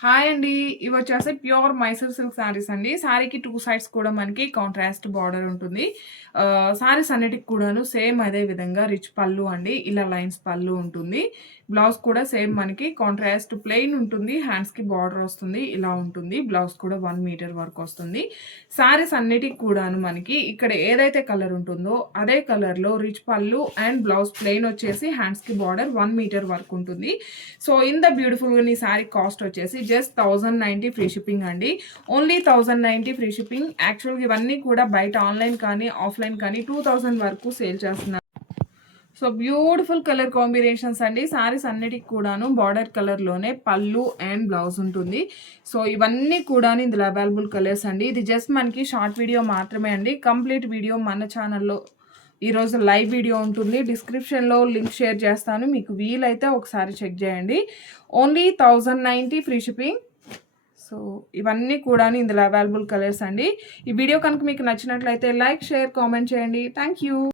Hi అండి. ఇవొచ్చేసి pure Mysore silk saris అండి. శారీకి 2 సైడ్స్ కూడా మనకి కాంట్రాస్ట్ బార్డర్ ఉంటుంది. శారీస్ అన్నిటికి కూడాను సేమ్ అదే విధంగా రిచ్ పళ్ళు అండి. ఇలా లైన్స్ పళ్ళు ఉంటుంది. బ్లౌజ్ కూడా సేమ్ మనకి కాంట్రాస్ట్ ప్లెయిన్ ఉంటుంది. హ్యాండ్స్‌కి బార్డర్ వస్తుంది. ఇలా ఉంటుంది. బ్లౌజ్ కూడా 1 మీటర్ వరకు వస్తుంది. శారీస్ అన్నిటికి కూడాను మనకి ఇక్కడ ఏదైతే కలర్ ఉంటుందో అదే కలర్‌లో రిచ్ పళ్ళు అండ్ బ్లౌజ్ ప్లెయిన్ వచ్చేసి హ్యాండ్స్‌కి బార్డర్ 1 మీటర్ వరకు ఉంటుంది. సో ఇంత బ్యూటిఫుల్‌గా ఈ శారీ కాస్ట్ వచ్చేసి జస్ట్ 1090 ఫ్రీ షిప్పింగ్ అండి. Only 1090 free shipping. యాక్చువల్‌గా ఇవన్నీ కూడా బయట ఆన్‌లైన్ కానీ, ఆఫ్‌లైన్ కానీ 2000 వరకు సేల్ చేస్తున్నారు. సో బ్యూటిఫుల్ కలర్ కాంబినేషన్స్ అండి. శారీస్ అన్నిటికి కూడాను బార్డర్ కలర్‌లోనే పళ్ళు అండ్ బ్లౌజ్ ఉంటుంది. సో ఇవన్నీ కూడాను ఇందులో అవైలబుల్ కలర్స్ అండి. ఇది జస్ట్ మనకి షార్ట్ వీడియో మాత్రమే అండి. కంప్లీట్ వీడియో మన ఛానల్‌లో ఈరోజు లైవ్ వీడియో ఉంటుంది. డిస్క్రిప్షన్‌లో లింక్ షేర్ చేస్తాను. మీకు వీలైతే ఒకసారి చెక్ చేయండి. Only 1090 free shipping. సో ఇవన్నీ కూడా ఇందులో అవైలబుల్ కలర్స్ అండి. ఈ వీడియో కనుక మీకు నచ్చినట్లయితే లైక్, షేర్, కామెంట్ చేయండి. Thank you.